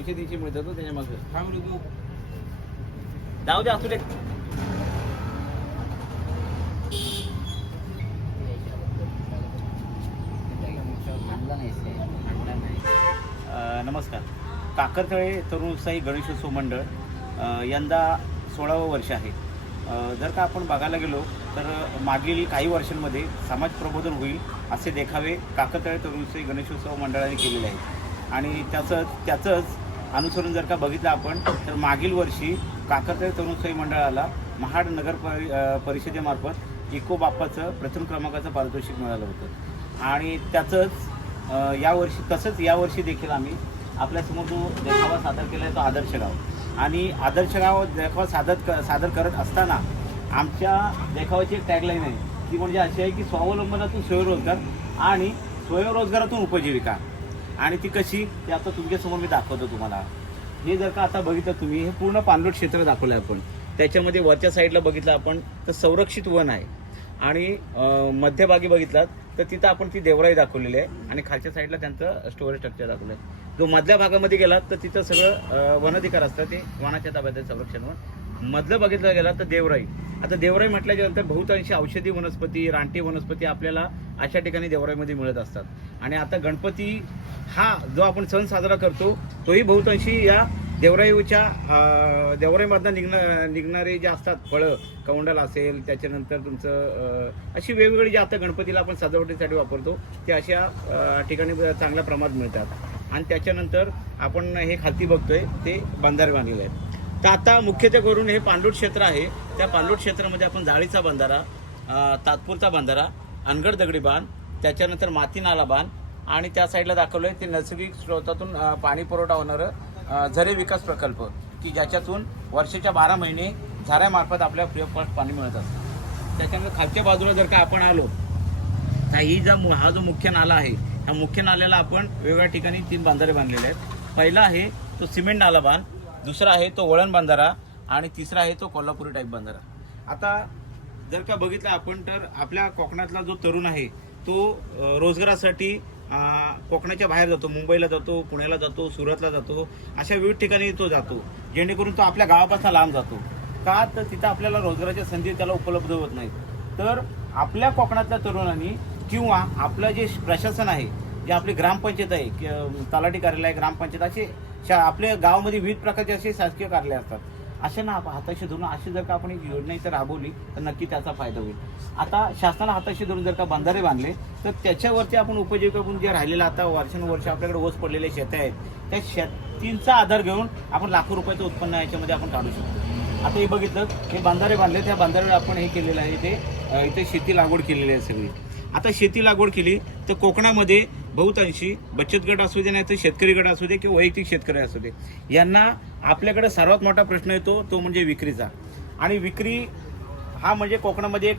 दोनशे तीनशे मिळतात हो त्याच्या मागं. काय जाऊ दे असू दे नमस्कार. काकरतळे तरुण उत्साही गणेशोत्सव मंडळ यंदा सोळावं वर्ष आहे. जर का आपण बघायला गेलो तर मागील काही वर्षांमध्ये समाज प्रबोधन होईल असे देखावे काकरतळे तरुण उत्साही गणेशोत्सव मंडळाने केलेले आहेत. आणि त्याचं त्याचंच अनुसरून जर का बघितलं आपण तर मागील वर्षी काकरतळे तरुण मंडळाला महाड नगर परि परिषदेमार्फत इको बाप्पाचं प्रथम क्रमांकाचं पारितोषिक मिळालं होतं. आणि त्याचंच यावर्षी तसंच यावर्षी देखील आम्ही आपल्यासमोर जो देखावा सादर केला आहे तो आदर्श गाव. आणि आदर्श गाव देखावा सादर क सादर करत असताना आमच्या देखावाची एक टॅगलाईन आहे. ती म्हणजे अशी आहे की स्वावलंबनातून स्वयंरोजगार आणि स्वयंरोजगारातून उपजीविका. आणि ती कशी ते आता तुमच्यासमोर मी दाखवतो तुम्हाला. हे जर का आता बघितलं तुम्ही हे पूर्ण पाणलोट क्षेत्र दाखवलं आहे आपण. त्याच्यामध्ये वरच्या साईडला बघितलं आपण तर संरक्षित वन आहे. आणि मध्यभागी बघितलात तर तिथं आपण ती देवराई दाखवलेली आहे. आणि खालच्या साईडला त्यांचं स्टोरेज स्ट्रक्चर दाखवलं आहे जो मधल्या भागामध्ये गेलात तर तिथं सगळं अं, वनाधिकार असतं. ते वनाच्या ताब्यात आहे संरक्षण वन. मधलं बघितलं गेला तर देवराई. आता देवराई म्हटल्याच्यानंतर बहुतांशी औषधी वनस्पती रानटी वनस्पती आपल्याला अशा ठिकाणी देवराईमध्ये मिळत असतात. आणि आता गणपती हा जो आपण सण साजरा करतो तोही बहुतांशी या देवराईच्या देवराईमधनं निघणार निघणारे जे असतात फळं कवंडल असेल त्याच्यानंतर तुमचं अशी वेगवेगळी जी आता गणपतीला आपण सजावटीसाठी वापरतो ते अशा ठिकाणी चांगल्या प्रमाणात मिळतात. आणि त्याच्यानंतर आपण हे खालती बघतोय ते बंधारे बांधलेले आहेत. तर आता मुख्यत्वे करून हे पांडूट क्षेत्र आहे. त्या पांडूट क्षेत्रामध्ये आपण जाळीचा बंधारा अं, बांधारा बंधारा अनगड दगडी बांध त्याच्यानंतर माती नाला बांध आणि त्या साईडला दाखवलंय ते नैसर्गिक स्रोतातून पाणी पुरवठा होणारं झरे विकास प्रकल्प की ज्याच्यातून वर्षाच्या बारा महिने झऱ्यामार्फत आपल्या प्रियपास पाणी मिळत असतं. त्याच्यानंतर खालच्या बाजूला जर का आपण आलो तर ही जा हा जो मुख्य नाला आहे ह्या मुख्य नाल्याला आपण वेगवेगळ्या ठिकाणी तीन बांधारे बांधलेले आहेत. पहिला आहे तो सिमेंट नाला बांध दुसरा आहे तो वळण बांधारा आणि तिसरा आहे तो कोल्हापुरी टाईप बांधारा. आता जर का बघितलं आपण तर आपल्या कोकणातला जो तरुण आहे तो रोजगारासाठी कोकणाच्या बाहेर जातो मुंबईला जातो पुण्याला जातो सुरतला जातो अशा विविध ठिकाणी तो जातो. जेणेकरून तो आपल्या गावापासून लांब जातो. का तर तिथं आपल्याला रोजगाराच्या संधी त्याला उपलब्ध होत नाहीत. तर आपल्या कोकणातल्या तरुणांनी किंवा आपलं जे प्रशासन आहे जे आपली ग्रामपंचायत आहे तलाठी कार्यालय आहे, ग्रामपंचायत असे शा- आपल्या गावामध्ये विविध प्रकारचे असे शासकीय कार्यालय असतात. असे ना हाताशी धरून अशी जर का आपण एक योजना इथे राबवली तर नक्की त्याचा फायदा होईल. आता शासनाला हाताशी धरून जर का बंधारे बांधले तर त्याच्यावरती आपण उपजीविका म्हणून जे राहिलेलं आता वर्षानुवर्ष आपल्याकडे ओस पडलेले शेत आहेत त्या शेतींचा आधार घेऊन आपण लाखो रुपयाचं उत्पन्न याच्यामध्ये आपण काढू शकतो. आता हे बघितलं हे बांधारे बांधले त्या बांधारे आपण हे केलेलं आहे ते इथे शेती लागवड केलेली आहे सगळी. आता शेती लागवड केली तर कोकणामध्ये बहुतांशी बचत गट असू दे नाही तर शेतकरी गट असू दे किंवा वैयक्तिक शेतकरी असू दे यांना आपल्याकडे सर्वात मोठा प्रश्न येतो तो म्हणजे विक्रीचा. आणि विक्री हा म्हणजे कोकणामध्ये एक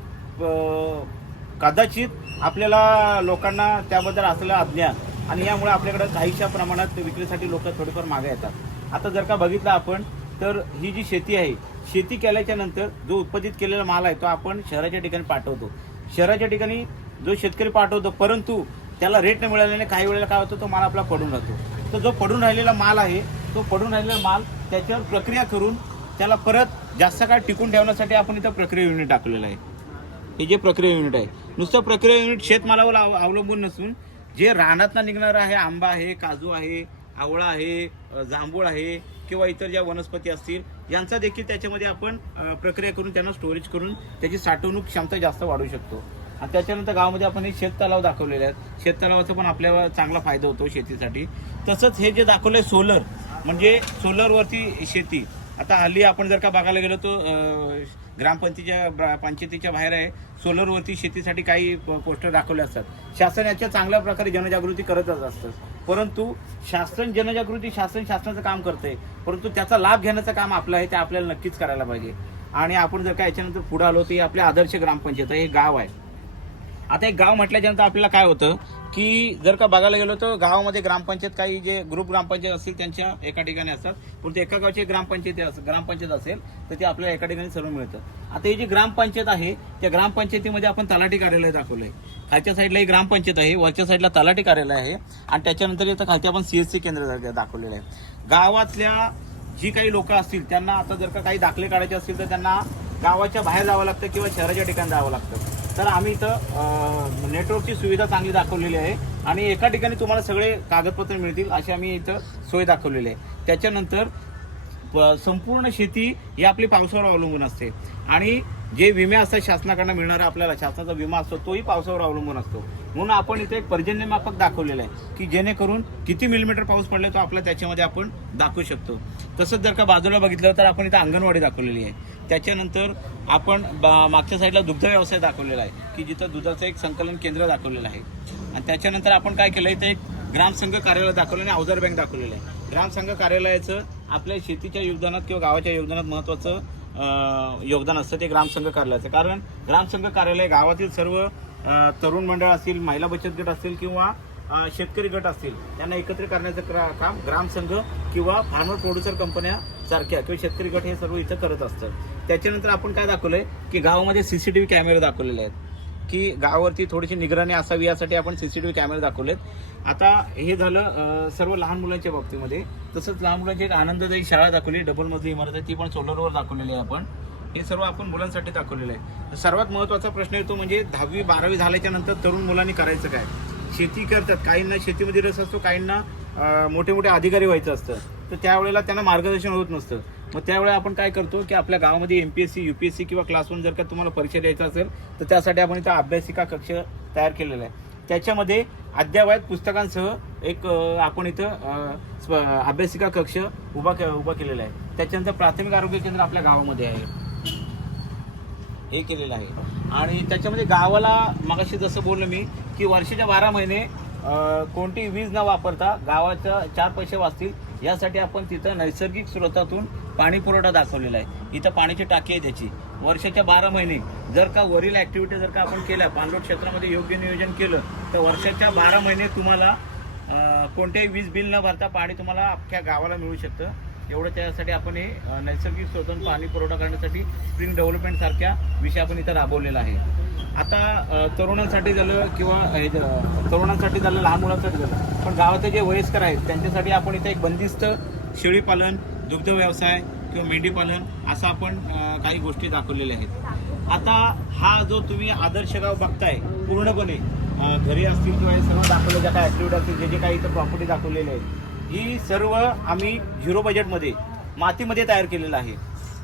कदाचित आपल्याला लोकांना त्याबद्दल असलेलं अज्ञान आणि यामुळे आपल्याकडे काहीशा प्रमाणात विक्रीसाठी लोक थोडेफार मागे येतात. आता जर का बघितलं आपण तर ही जी शेती आहे शेती केल्याच्यानंतर जो उत्पादित केलेला माल आहे तो आपण शहराच्या ठिकाणी पाठवतो. शहराच्या ठिकाणी जो शेतकरी पाठवतो परंतु त्याला रेट न मिळाल्याने काही वेळेला काय होतं तो माल आपला पडून राहतो. तर जो पडून राहिलेला माल आहे तो पडून राहिलेला माल त्याच्यावर प्रक्रिया करून त्याला परत जास्त काळ टिकून ठेवण्यासाठी आपण इथं प्रक्रिया युनिट टाकलेलं आहे. हे जे प्रक्रिया युनिट आहे. नुसतं प्रक्रिया युनिट शेतमालावर अव- अवलंबून नसून जे रानातनं निघणारं आहे आंबा आहे काजू आहे आवळा आहे जांभूळ आहे किंवा इतर ज्या वनस्पती असतील यांचा देखील त्याच्यामध्ये आपण प्रक्रिया करून त्यांना स्टोरेज करून त्याची साठवणूक क्षमता जास्त वाढवू शकतो. आणि त्याच्यानंतर गावामध्ये आपण हे शेततलाव दाखवलेले आहेत. शेततलावाचा पण आपल्याला चांगला फायदा होतो शेतीसाठी. तसंच हे जे दाखवलं आहे सोलर म्हणजे सोलरवरती शेती. आता हल्ली आपण जर का बघायला गेलो तर ग्रामपंचायतीच्या ब्रा- पंचायतीच्या बाहेर आहे सोलरवरती शेतीसाठी काही पोस्टर दाखवले असतात. शासन याच्या चांगल्या प्रकारे जनजागृती करतच असतं. परंतु शासन जनजागृती शासन शासनाचं काम करतंय. परंतु त्याचा लाभ घेण्याचं काम आपलं आहे ते आपल्याला नक्कीच करायला पाहिजे. आणि आपण जर का याच्यानंतर पुढे आलो तर हे आपल्या आदर्श ग्रामपंचायत हे गाव आहे. आता एक गाव म्हटल्याच्यानंतर आपल्याला काय होतं की जर का बघायला गेलो तर गावामध्ये ग्रामपंचायत काही जे ग्रुप ग्रामपंचायत असतील त्यांच्या एका ठिकाणी असतात. परंतु एका गावची ग्रामपंचायत अस- ग्रामपंचायत असेल तर ते आपल्याला एका ठिकाणी सर्व मिळतं. आता ही जी ग्रामपंचायत आहे त्या ग्रामपंचायतीमध्ये आपण तलाठी कार्यालय दाखवलंय. खालच्या साईडला ही ग्रामपंचायत आहे वरच्या साईडला तलाठी कार्यालय आहे आणि त्याच्यानंतर इथं खालती आपण सीएससी केंद्र दाखवलेलं आहे. गावातल्या जी काही लोक असतील त्यांना आता जर का काही दाखले काढायचे असतील तर त्यांना गावाच्या बाहेर जावं लागतं किंवा शहराच्या ठिकाणी जावं लागतं. तर आम्ही इथं नेटवर्कची सुविधा चांगली दाखवलेली आहे. आणि एका ठिकाणी तुम्हाला सगळे कागदपत्र मिळतील अशी आम्ही इथं सोय दाखवलेली आहे. त्याच्यानंतर प- संपूर्ण शेती ही आपली पावसावर अवलंबून असते. आणि जे विमे असतात शासनाकडनं मिळणारा आपल्याला शासनाचा विमा असतो तोही पावसावर अवलंबून असतो. म्हणून आपण इथे एक पर्जन्यमापक दाखवलेलं आहे की जेणेकरून किती मिलीमीटर पाऊस पडले तो आपला त्याच्यामध्ये आपण दाखवू शकतो. तसंच जर का बाजूला बघितलं तर आपण इथं अंगणवाडी दाखवलेली आहे. त्याच्यानंतर आपण बा- मागच्या साईडला दुग्ध व्यवसाय दाखवलेला आहे की जिथं दुधाचं एक संकलन केंद्र दाखवलेलं आहे. आणि त्याच्यानंतर आपण काय केलं इथं एक ग्रामसंघ कार्यालय दाखवलं आणि अवजार बँक दाखवलेलं आहे. ग्रामसंघ कार्यालयाचं आपल्या शेतीच्या योगदानात किंवा गावाच्या योगदानात महत्त्वाचं योगदान असतं ते ग्रामसंघ कार्यालयाचं. कारण ग्रामसंघ कार्यालय गावातील सर्व तरुण मंडळ असतील महिला बचत गट असतील किंवा शेतकरी गट असतील त्यांना एकत्र करण्याचं काम ग्रामसंघ किंवा फार्मर प्रोड्युसर कंपन्या सारख्या किंवा शेतकरी गट हे सर्व इथं करत असतात. त्याच्यानंतर आपण काय दाखवलंय की गावामध्ये सीसीटीव्ही कॅमेरे दाखवलेले आहेत. की गावावरती थोडीशी निगराणी असावी यासाठी आपण सीसीटीव्ही कॅमेरे दाखवलेत. आता हे झालं सर्व लहान मुलांच्या बाबतीमध्ये. तसंच लहान मुलांची एक आनंददायी शाळा दाखवली डबल मजली इमारत आहे ती पण सोलरवर दाखवलेली आहे आपण. हे सर्व आपण मुलांसाठी दाखवलेलं आहे. सर्वात महत्त्वाचा प्रश्न येतो म्हणजे दहावी बारावी झाल्याच्यानंतर तरुण मुलांनी करायचं काय? शेती करतात. काहींना शेतीमध्ये रस असतो काहींना मोठे मोठे अधिकारी व्हायचं असतं. तर त्यावेळेला त्यांना मार्गदर्शन होत नसतं. मग त्यावेळेला आपण काय करतो की आपल्या गावामध्ये M P S C U P S C किंवा क्लास वन जर का तुम्हाला परीक्षा द्यायचा असेल तर त्यासाठी आपण इथं अभ्यासिका कक्ष तयार केलेला आहे. त्याच्यामध्ये अद्यावत पुस्तकांसह एक आपण इथं स्व- अभ्यासिका कक्ष उभा के- उभा केलेला आहे. त्याच्यानंतर प्राथमिक आरोग्य केंद्र आपल्या गावामध्ये आहे. हे केलेलं आहे. आणि त्याच्यामध्ये गावाला मगाशी जसं बोललो मी की वर्षाच्या बारा महिने कोणती वीज न वापरता गावाच्या चार पैसे वाचतील. यासाठी आपण तिथं नैसर्गिक स्रोतातून पाणी पुरवठा दाखवलेला आहे. इथं पाण्याची टाकी आहे त्याची. वर्षाच्या बारा महिने जर का वरील ऍक्टिव्हिटी जर का आपण केल्या पाणलोट क्षेत्रामध्ये योग्य नियोजन केलं तर वर्षाच्या बारा महिने तुम्हाला कोणतेही कोणत्याही वीज बिल न भरता पाणी तुम्हाला अख्ख्या गावाला मिळू शकतं. एवढं त्यासाठी आपण हे नैसर्गिक स्रोतन पाणी पुरवठा करण्यासाठी स्प्रिंग डेव्हलपमेंट सारख्या विषय आपण इथं राबवलेला आहे. आता तरुणांसाठी झालं किंवा हे तरुणांसाठी झालं लहान मुलांसाठी झालं पण गावातले जे वयस्कर आहेत त्यांच्यासाठी आपण इथं एक बंदिस्त शेळीपालन दुग्ध व्यवसाय किंवा मेंढीपालन असं आपण काही गोष्टी दाखवलेल्या आहेत. आता हा जो तुम्ही आदर्श गाव बघताय पूर्णपणे घरी असतील किंवा हे सर्व दाखवले ज्या काही ॲक्टिव्हिटी असतील जे जे काही इथं प्रॉपर्टी दाखवलेले आहेत ही सर्व आम्ही झिरो बजेटमध्ये मातीमध्ये तयार केलेलं आहे.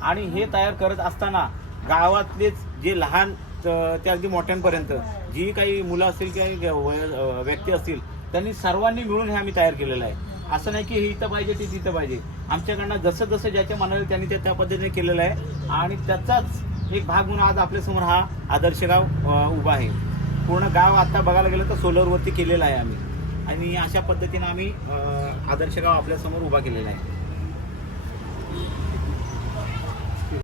आणि हे तयार करत असताना गावातलेच जे लहान ते अगदी मोठ्यांपर्यंत जी काही मुलं असतील किंवा व्यक्ती असतील त्यांनी सर्वांनी मिळून हे आम्ही तयार केलेलं आहे. असं नाही की हे इथं पाहिजे ते तिथं पाहिजे. आमच्याकडनं जसं जसं ज्याच्या मनाला त्यांनी ते त्या पद्धतीने केलेलं आहे. आणि त्याचाच एक भाग म्हणून आज आपल्यासमोर हा आदर्श गाव उभा आहे. पूर्ण गाव आता बघायला गेलं तर सोलरवरती केलेलं आहे आम्ही. आणि अशा पद्धतीनं आम्ही आदर्श गाव आपल्यासमोर उभा केलेला आहे.